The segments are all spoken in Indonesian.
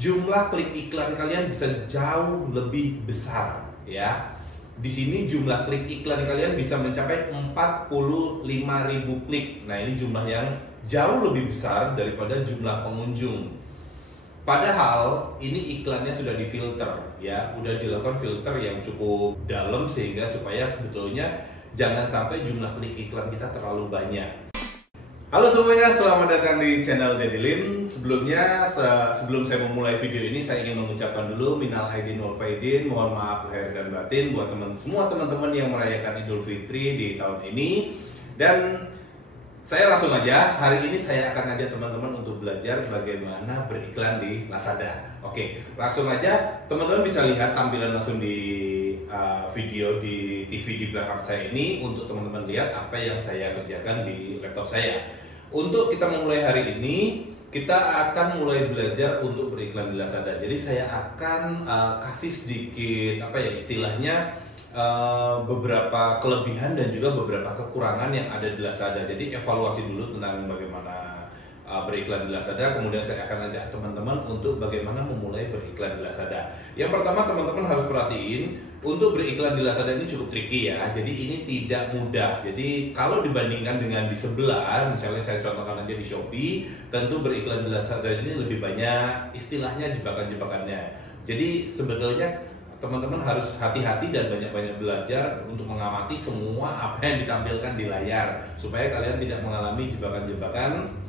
jumlah klik iklan kalian bisa jauh lebih besar ya. Di sini jumlah klik iklan kalian bisa mencapai 45.000 klik. Nah, ini jumlah yang jauh lebih besar daripada jumlah pengunjung. Padahal ini iklannya sudah difilter ya, udah dilakukan filter yang cukup dalam sehingga supaya sebetulnya jangan sampai jumlah klik iklan kita terlalu banyak. Halo semuanya, selamat datang di channel Daddy Lin. Sebelumnya, sebelum saya memulai video ini, saya ingin mengucapkan dulu minal aidin wal faidin, mohon maaf lahir dan batin buat semua teman-teman yang merayakan Idul Fitri di tahun ini. Dan saya langsung aja, hari ini saya akan ajak teman-teman untuk belajar bagaimana beriklan di Lazada. Oke, langsung aja teman-teman bisa lihat tampilan langsung di video di TV di belakang saya ini untuk teman-teman lihat apa yang saya kerjakan di laptop saya. Untuk kita memulai hari ini, kita akan mulai belajar untuk beriklan di Lazada. Jadi saya akan kasih sedikit apa ya istilahnya beberapa kelebihan dan juga beberapa kekurangan yang ada di Lazada. Jadi evaluasi dulu tentang bagaimana beriklan di Lazada, kemudian saya akan ajak teman-teman untuk bagaimana memulai beriklan di Lazada. Yang pertama teman-teman harus perhatiin, untuk beriklan di Lazada ini cukup tricky ya, jadi ini tidak mudah. Jadi kalau dibandingkan dengan di sebelah, misalnya saya contohkan aja di Shopee, tentu beriklan di Lazada ini lebih banyak istilahnya jebakan-jebakannya. Jadi sebetulnya teman-teman harus hati-hati dan banyak-banyak belajar untuk mengamati semua apa yang ditampilkan di layar, supaya kalian tidak mengalami jebakan-jebakan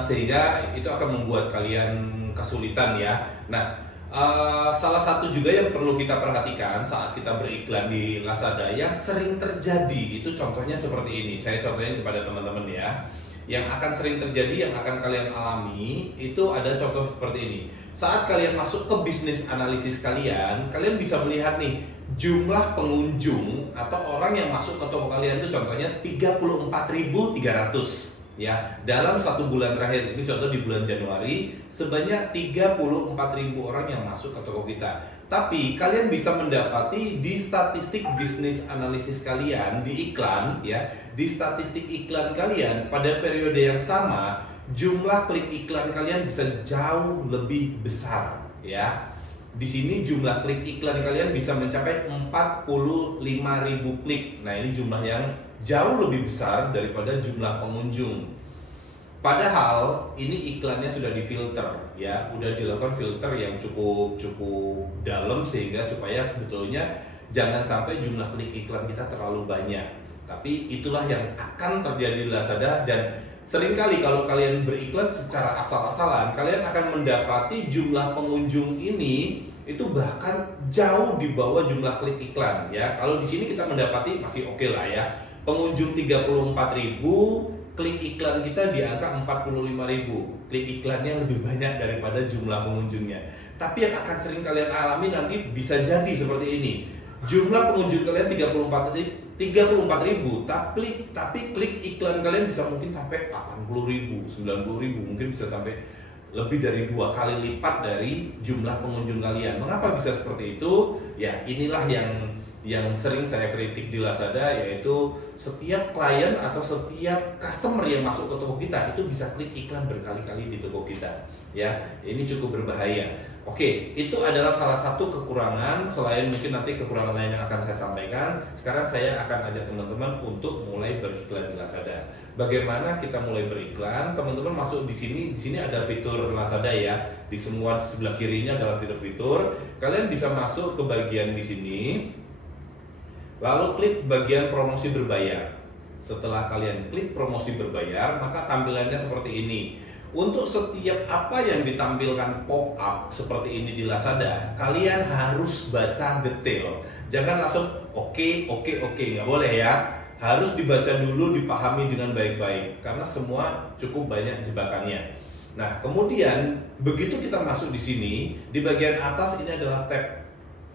sehingga itu akan membuat kalian kesulitan ya. Nah, salah satu juga yang perlu kita perhatikan saat kita beriklan di Lazada yang sering terjadi itu contohnya seperti ini. Saya contohin kepada teman-teman ya. Yang akan sering terjadi, yang akan kalian alami itu ada contoh seperti ini. Saat kalian masuk ke bisnis analisis kalian bisa melihat nih jumlah pengunjung atau orang yang masuk ke toko kalian itu contohnya 34.300 ya. Dalam satu bulan terakhir, ini contoh di bulan Januari, sebanyak 34.000 orang yang masuk ke toko kita. Tapi kalian bisa mendapati di statistik bisnis analisis kalian di iklan ya, di statistik iklan kalian pada periode yang sama jumlah klik iklan kalian bisa jauh lebih besar ya. Di sini jumlah klik iklan kalian bisa mencapai 45.000 klik. Nah, ini jumlah yang jauh lebih besar daripada jumlah pengunjung. Padahal ini iklannya sudah difilter ya, udah dilakukan filter yang cukup dalam sehingga supaya sebetulnya jangan sampai jumlah klik iklan kita terlalu banyak. Tapi itulah yang akan terjadi di Lazada, dan seringkali kalau kalian beriklan secara asal-asalan, kalian akan mendapati jumlah pengunjung ini itu bahkan jauh di bawah jumlah klik iklan ya. Kalau di sini kita mendapati masih oke lah ya. Pengunjung 34.000, klik iklan kita di angka 45.000. Klik iklannya lebih banyak daripada jumlah pengunjungnya. Tapi yang akan sering kalian alami nanti bisa jadi seperti ini. Jumlah pengunjung kalian 34.000, tapi klik iklan kalian bisa mungkin sampai 80.000, 90.000, mungkin bisa sampai lebih dari 2 kali lipat dari jumlah pengunjung kalian. Mengapa bisa seperti itu? Ya, inilah yang sering saya kritik di Lazada, yaitu setiap klien atau setiap customer yang masuk ke toko kita itu bisa klik iklan berkali-kali di toko kita ya. Ini cukup berbahaya. Oke, itu adalah salah satu kekurangan, selain mungkin nanti kekurangan lain yang akan saya sampaikan. Sekarang saya akan ajak teman-teman untuk mulai beriklan di Lazada. Bagaimana kita mulai beriklan? Teman-teman masuk di sini ada fitur Lazada ya. Di semua sebelah kirinya adalah fitur-fitur. Kalian bisa masuk ke bagian di sini. Lalu klik bagian promosi berbayar. Setelah kalian klik promosi berbayar, maka tampilannya seperti ini. Untuk setiap apa yang ditampilkan pop-up seperti ini di Lazada, kalian harus baca detail. Jangan langsung oke, nggak boleh ya. Harus dibaca dulu, dipahami dengan baik-baik, karena semua cukup banyak jebakannya. Nah, kemudian begitu kita masuk di sini, di bagian atas ini adalah tab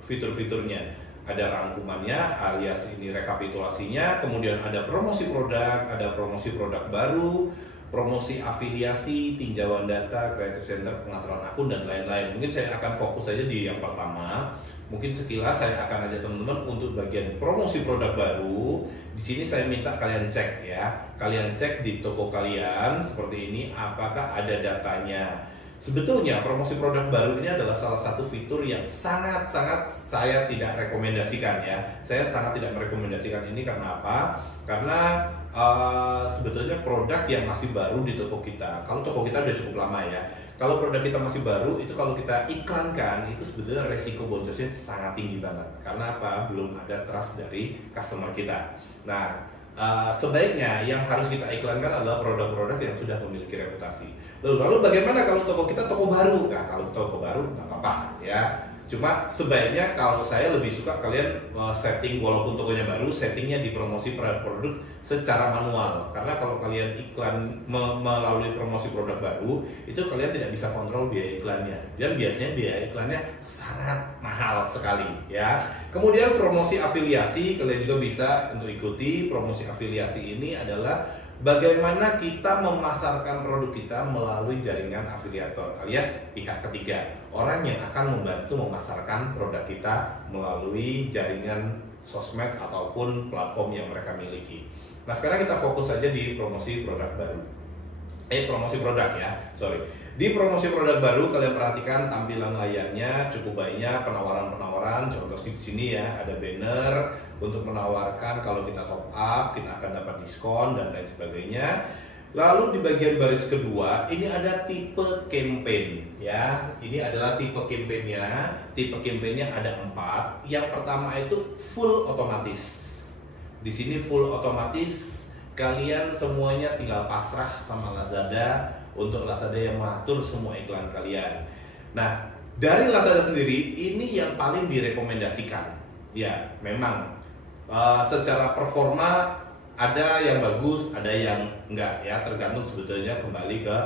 fitur-fiturnya. Ada rangkumannya alias ini rekapitulasinya, kemudian ada promosi produk baru, promosi afiliasi, tinjauan data, creative center, pengaturan akun, dan lain-lain. Mungkin saya akan fokus saja di yang pertama. Mungkin sekilas saya akan ajak teman-teman untuk bagian promosi produk baru. Di sini saya minta kalian cek ya. Kalian cek di toko kalian seperti ini apakah ada datanya. Sebetulnya promosi produk baru ini adalah salah satu fitur yang sangat-sangat saya tidak rekomendasikan ya. Saya sangat tidak merekomendasikan ini karena apa? Karena sebetulnya produk yang masih baru di toko kita, kalau toko kita udah cukup lama ya, kalau produk kita masih baru, itu kalau kita iklankan, itu sebetulnya resiko bocornya sangat tinggi banget. Karena apa? Belum ada trust dari customer kita. Nah, sebaiknya yang harus kita iklankan adalah produk-produk yang sudah memiliki reputasi. Lalu bagaimana kalau toko kita toko baru? Nah, kalau toko baru nggak apa-apa ya. Cuma sebaiknya kalau saya lebih suka kalian setting, walaupun tokonya baru, settingnya di promosi produk secara manual. Karena kalau kalian iklan melalui promosi produk baru, itu kalian tidak bisa kontrol biaya iklannya. Dan biasanya biaya iklannya sangat mahal sekali ya. Kemudian promosi afiliasi, kalian juga bisa untuk ikuti. Promosi afiliasi ini adalah bagaimana kita memasarkan produk kita melalui jaringan afiliator alias pihak ketiga, orang yang akan membantu memasarkan produk kita melalui jaringan sosmed ataupun platform yang mereka miliki. Nah, sekarang kita fokus saja di promosi produk baru. Promosi produk ya, sorry. Di promosi produk baru kalian perhatikan tampilan layarnya cukup banyak penawaran-penawaran. Contoh di sini ya, ada banner untuk menawarkan kalau kita top up kita akan dapat diskon dan lain sebagainya. Lalu di bagian baris kedua ini ada tipe campaign ya. Ini adalah tipe campaignnya. Tipe campaignnya ada 4. Yang pertama itu full otomatis. Di sini full otomatis. Kalian semuanya tinggal pasrah sama Lazada untuk Lazada yang mengatur semua iklan kalian. Nah, dari Lazada sendiri ini yang paling direkomendasikan. Ya, memang secara performa ada yang bagus, ada yang enggak ya, tergantung sebetulnya kembali ke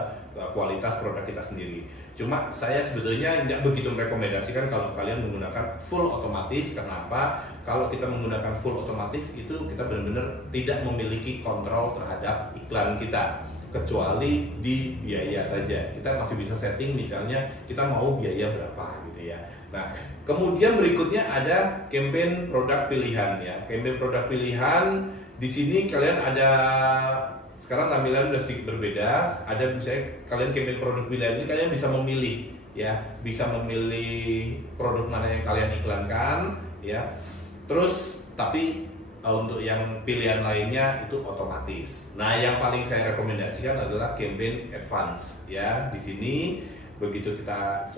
kualitas produk kita sendiri. Cuma saya sebetulnya nggak begitu merekomendasikan kalau kalian menggunakan full otomatis. Kenapa? Kalau kita menggunakan full otomatis itu kita benar-benar tidak memiliki kontrol terhadap iklan kita, kecuali di biaya saja. Kita masih bisa setting misalnya kita mau biaya berapa gitu ya. Nah, kemudian berikutnya ada campaign produk pilihan ya. Campaign produk pilihan di sini kalian ada, sekarang tampilan udah sedikit berbeda. Ada misalnya kalian campaign produk pilihan ini kalian bisa memilih ya, bisa memilih produk mana yang kalian iklankan ya. Terus tapi untuk yang pilihan lainnya itu otomatis. Nah, yang paling saya rekomendasikan adalah campaign advance ya. Di sini begitu kita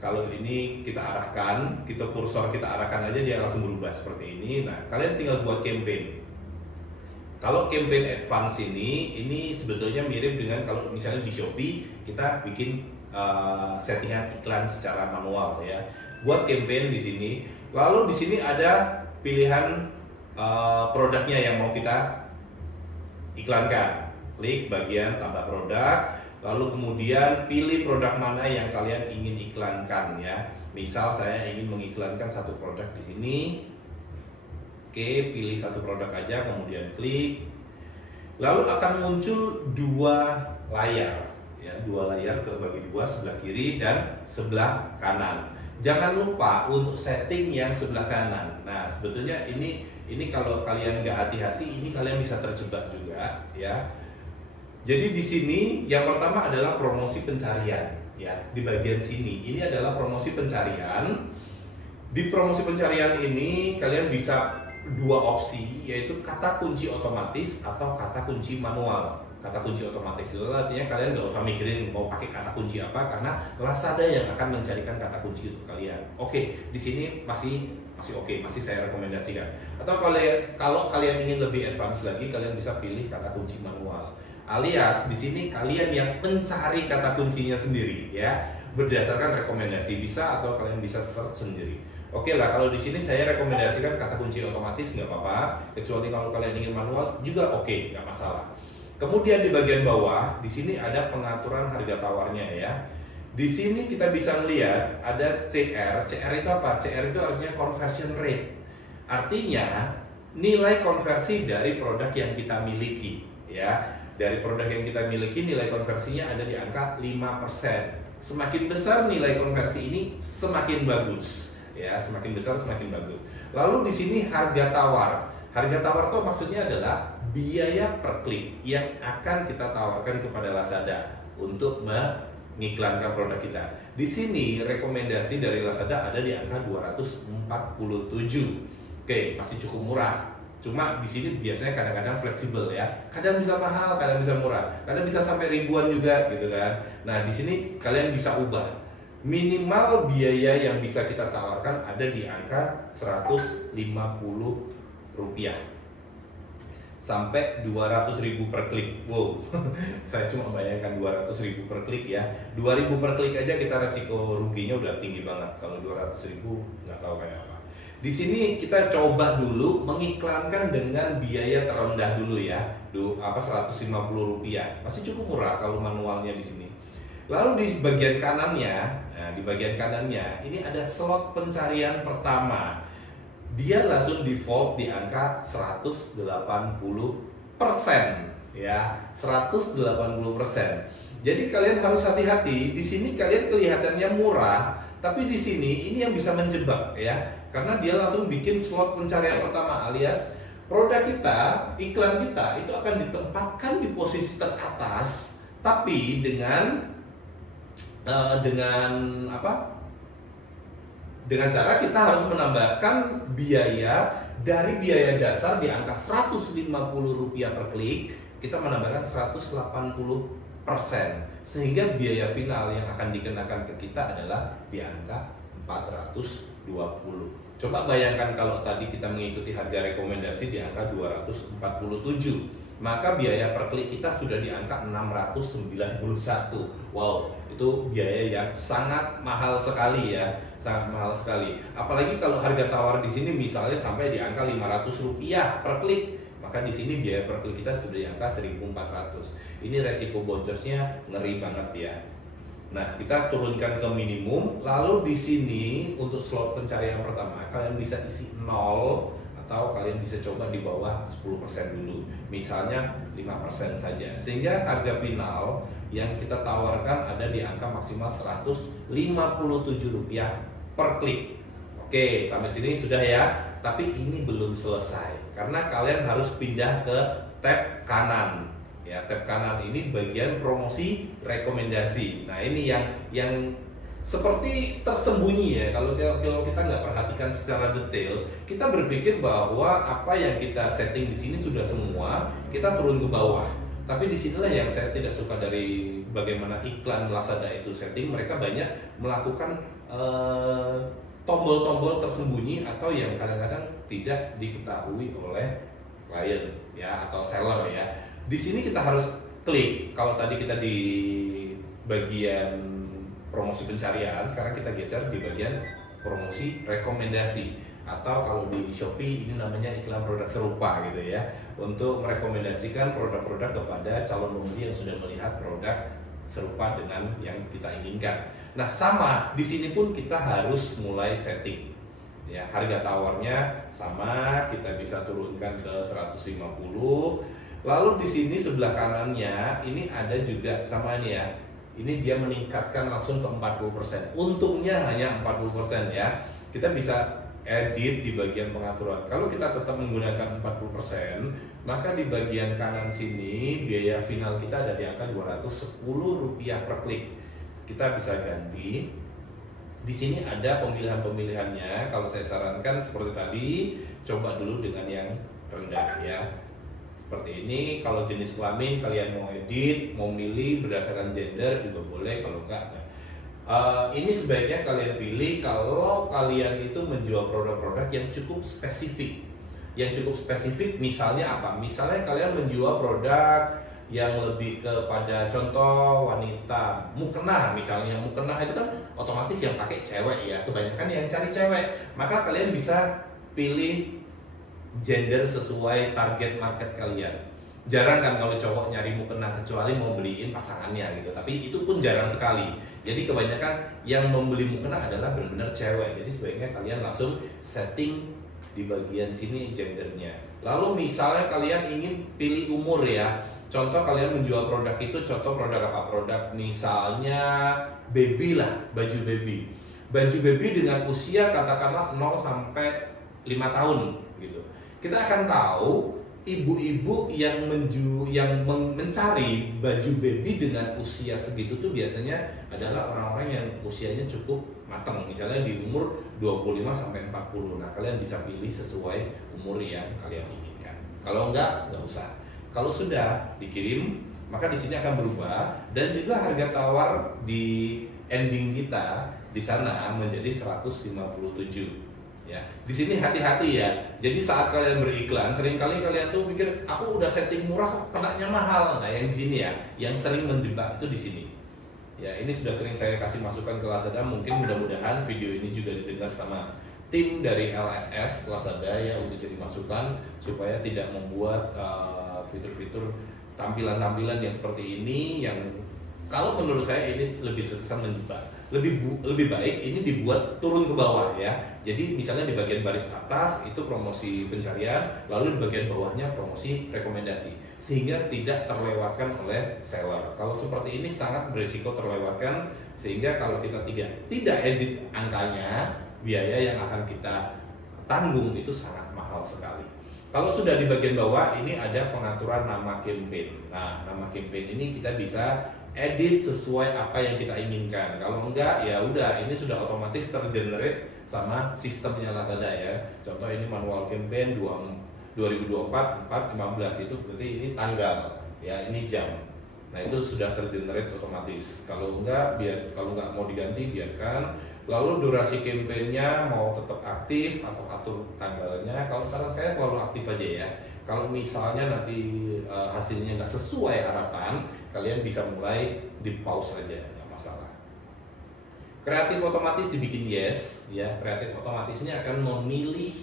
kalau ini kita arahkan, kita kursor kita arahkan aja dia langsung berubah seperti ini. Nah, kalian tinggal buat campaign. Kalau campaign advance ini sebetulnya mirip dengan kalau misalnya di Shopee kita bikin settingan iklan secara manual ya. Buat campaign di sini. Lalu di sini ada pilihan produknya yang mau kita iklankan. Klik bagian tambah produk, lalu kemudian pilih produk mana yang kalian ingin iklankan ya. Misal saya ingin mengiklankan satu produk di sini. Oke, pilih satu produk aja, kemudian klik. Lalu akan muncul 2 layar ya, 2 layar terbagi 2, sebelah kiri dan sebelah kanan. Jangan lupa untuk setting yang sebelah kanan. Nah, sebetulnya ini kalau kalian nggak hati-hati, ini kalian bisa terjebak juga ya. Jadi di sini yang pertama adalah promosi pencarian ya. Di bagian sini ini adalah promosi pencarian. Di promosi pencarian ini kalian bisa 2 opsi, yaitu kata kunci otomatis atau kata kunci manual. Kata kunci otomatis itu artinya kalian nggak usah mikirin mau pakai kata kunci apa, karena Lazada yang akan mencarikan kata kunci untuk kalian. Oke, di sini masih oke, masih saya rekomendasikan. Atau kalau kalian ingin lebih advance lagi, kalian bisa pilih kata kunci manual. Alias di sini kalian yang mencari kata kuncinya sendiri ya, berdasarkan rekomendasi bisa, atau kalian bisa search sendiri. Oke lah, kalau di sini saya rekomendasikan kata kunci otomatis, nggak apa-apa. Kecuali kalau kalian ingin manual juga oke, nggak masalah. Kemudian di bagian bawah, di sini ada pengaturan harga tawarnya ya. Di sini kita bisa melihat ada CR. CR itu apa? CR itu artinya conversion rate. Artinya nilai konversi dari produk yang kita miliki ya. Dari produk yang kita miliki nilai konversinya ada di angka 5%. Semakin besar nilai konversi ini semakin bagus. Ya, semakin besar semakin bagus. Lalu di sini harga tawar. Harga tawar itu maksudnya adalah biaya per klik yang akan kita tawarkan kepada Lazada untuk mengiklankan produk kita. Di sini rekomendasi dari Lazada ada di angka 247. Oke, masih cukup murah. Cuma di sini biasanya kadang-kadang fleksibel ya. Kadang bisa mahal, kadang bisa murah. Kadang bisa sampai ribuan juga gitu kan. Nah, di sini kalian bisa ubah. Minimal biaya yang bisa kita tawarkan ada di angka Rp150 sampai 200.000 per klik. Wow, saya cuma bayangkan 200.000 per klik ya. 2.000 per klik aja kita resiko ruginya udah tinggi banget. Kalau 200.000 nggak tahu kayak apa. Di sini kita coba dulu mengiklankan dengan biaya terendah dulu ya. Rp150. Masih cukup murah kalau manualnya di sini. Lalu di bagian kanannya, di bagian kanannya ini ada slot pencarian pertama. Dia langsung default di angka 180% ya, 180%. Jadi kalian harus hati-hati. Di sini kalian kelihatannya murah, tapi di sini ini yang bisa menjebak ya, karena dia langsung bikin slot pencarian pertama, alias produk kita, iklan kita itu akan ditempatkan di posisi teratas, tapi dengan cara kita harus menambahkan biaya dari biaya dasar di angka Rp150 per klik, kita menambahkan 180%, sehingga biaya final yang akan dikenakan ke kita adalah di angka 420. Coba bayangkan kalau tadi kita mengikuti harga rekomendasi di angka 247, maka biaya per klik kita sudah di angka 691. Wow, itu biaya yang sangat mahal sekali ya, sangat mahal sekali. Apalagi kalau harga tawar di sini misalnya sampai di angka Rp500 per klik, maka di sini biaya per klik kita sudah di angka 1.400. Ini resiko bocornya ngeri banget ya. Nah, kita turunkan ke minimum. Lalu di sini untuk slot pencarian pertama kalian bisa isi 0, atau kalian bisa coba di bawah 10% dulu, misalnya 5% saja, sehingga harga final yang kita tawarkan ada di angka maksimal Rp157 per klik. Oke, sampai sini sudah ya. Tapi ini belum selesai, karena kalian harus pindah ke tab kanan ya. Tab kanan ini bagian promosi rekomendasi. Nah, ini yang seperti tersembunyi ya. Kalau kita nggak perhatikan secara detail, kita berpikir bahwa apa yang kita setting di sini sudah semua, kita turun ke bawah. Tapi disinilah yang saya tidak suka dari bagaimana iklan Lazada itu setting. Mereka banyak melakukan tombol-tombol tersembunyi atau yang kadang-kadang tidak diketahui oleh klien ya, atau seller ya. Di sini kita harus klik. Kalau tadi kita di bagian promosi pencarian, sekarang kita geser di bagian promosi rekomendasi, atau kalau di Shopee ini namanya iklan produk serupa gitu ya, untuk merekomendasikan produk-produk kepada calon pembeli yang sudah melihat produk serupa dengan yang kita inginkan. Nah, sama di sini pun kita harus mulai setting ya. Harga tawarnya sama, kita bisa turunkan ke 150. Lalu di sini sebelah kanannya ini ada juga sama nih ya. Ini dia meningkatkan langsung ke 40%. Untungnya hanya 40% ya. Kita bisa edit di bagian pengaturan. Kalau kita tetap menggunakan 40%, maka di bagian kanan sini biaya final kita ada di angka Rp210 per klik. Kita bisa ganti. Di sini ada pemilihan-pemilihannya. Kalau saya sarankan seperti tadi, coba dulu dengan yang rendah ya. Seperti ini. Kalau jenis kelamin kalian mau edit, mau milih berdasarkan gender juga boleh, kalau enggak ini sebaiknya kalian pilih kalau kalian itu menjual produk-produk yang cukup spesifik. Yang cukup spesifik misalnya apa? Misalnya kalian menjual produk yang lebih kepada contoh wanita, mukena misalnya. Mukena itu kan otomatis yang pakai cewek ya, kebanyakan yang cari cewek. Maka kalian bisa pilih gender sesuai target market kalian. Jarang kan kalau cowok nyari mukena, kecuali mau beliin pasangannya gitu. Tapi itu pun jarang sekali. Jadi kebanyakan yang membeli mukena adalah benar-benar cewek. Jadi sebaiknya kalian langsung setting di bagian sini gendernya. Lalu misalnya kalian ingin pilih umur ya. Contoh kalian menjual produk itu, contoh produk apa? Produk misalnya baby lah, baju baby. Baju baby dengan usia katakanlah 0 sampai 5 tahun gitu. Kita akan tahu ibu-ibu yang mencari baju baby dengan usia segitu tuh biasanya adalah orang-orang yang usianya cukup matang, misalnya di umur 25 sampai 40. Nah, kalian bisa pilih sesuai umur yang kalian inginkan. Kalau enggak usah. Kalau sudah dikirim, maka di sini akan berubah, dan juga harga tawar di ending kita di sana menjadi 157. Ya, di sini hati-hati ya. Jadi saat kalian beriklan, seringkali kalian tuh pikir aku udah setting murah kok kenanya mahal. Nah, yang di sini ya, yang sering menjebak itu di sini. Ya, ini sudah sering saya kasih masukan ke Lazada. Mungkin mudah-mudahan video ini juga didengar sama tim dari LSS Lazada ya, untuk jadi masukan supaya tidak membuat fitur-fitur tampilan-tampilan yang seperti ini yang kalau menurut saya ini lebih terkesan menjebak. Lebih baik ini dibuat turun ke bawah ya. Jadi misalnya di bagian baris atas itu promosi pencarian, lalu di bagian bawahnya promosi rekomendasi, sehingga tidak terlewatkan oleh seller. Kalau seperti ini sangat berisiko terlewatkan, sehingga kalau kita tidak edit angkanya, biaya yang akan kita tanggung itu sangat mahal sekali. Kalau sudah di bagian bawah ini ada pengaturan nama campaign. Nah, nama campaign ini kita bisa edit sesuai apa yang kita inginkan. Kalau enggak ya udah, ini sudah otomatis tergenerate sama sistemnya Lazada ya. Contoh ini manual campaign 2024 4/15 itu berarti ini tanggal ya, ini jam. Nah, itu sudah tergenerate otomatis. Kalau enggak mau diganti biarkan. Lalu durasi campaignnya mau tetap aktif atau atur tanggalnya. Kalau saran saya selalu aktif aja ya. Kalau misalnya nanti hasilnya nggak sesuai harapan, kalian bisa mulai di pause saja, nggak masalah. Kreatif otomatis dibikin yes, ya. Kreatif otomatis ini akan memilih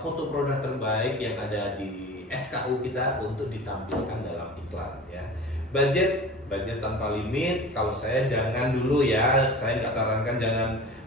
foto produk terbaik yang ada di SKU kita untuk ditampilkan dalam iklan, ya. Budget tanpa limit. Kalau saya jangan dulu ya, saya nggak sarankan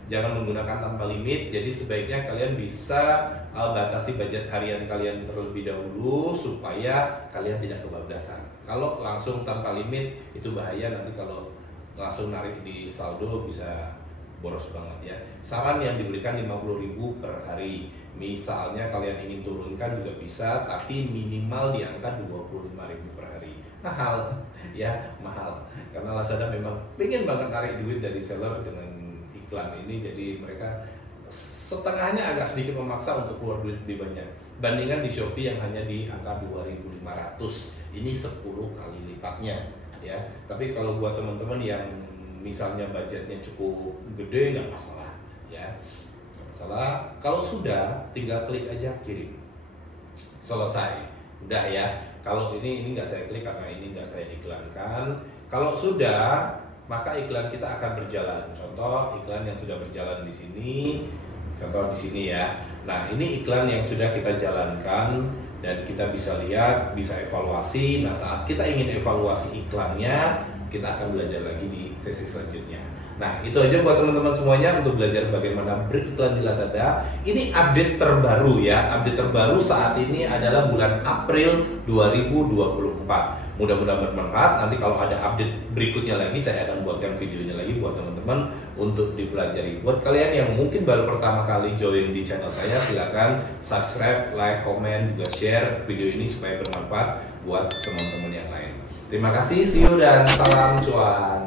jangan menggunakan tanpa limit. Jadi sebaiknya kalian bisa batasi budget harian kalian terlebih dahulu supaya kalian tidak kebablasan. Kalau langsung tanpa limit itu bahaya, nanti kalau langsung narik di saldo bisa boros banget ya. Saran yang diberikan 50.000 per hari. Misalnya kalian ingin turunkan juga bisa, tapi minimal di angka 25.000 per hari. Mahal ya, mahal. Karena Lazada memang pengen banget narik duit dari seller dengan iklan ini, jadi mereka setengahnya agak sedikit memaksa untuk keluar duit lebih banyak. Bandingkan di Shopee yang hanya di angka 2.500, ini 10 kali lipatnya ya. Tapi kalau buat teman-teman yang misalnya budgetnya cukup gede, nggak masalah ya, nggak masalah. Kalau sudah, tinggal klik aja kirim, selesai, udah ya. Kalau ini nggak saya klik karena ini nggak saya iklankan. Kalau sudah, maka iklan kita akan berjalan. Contoh iklan yang sudah berjalan di sini, contoh di sini ya. Nah, ini iklan yang sudah kita jalankan dan kita bisa lihat, bisa evaluasi. Nah, saat kita ingin evaluasi iklannya, kita akan belajar lagi di sesi selanjutnya. Nah, itu aja buat teman-teman semuanya untuk belajar bagaimana beriklan di Lazada. Ini update terbaru ya. Update terbaru saat ini adalah bulan April 2024. Mudah-mudahan bermanfaat. Nanti kalau ada update berikutnya lagi, saya akan buatkan videonya lagi buat teman-teman untuk dipelajari. Buat kalian yang mungkin baru pertama kali join di channel saya, silakan subscribe, like, komen, juga share video ini supaya bermanfaat buat teman-teman yang lain. Terima kasih, see you dan salam cuan.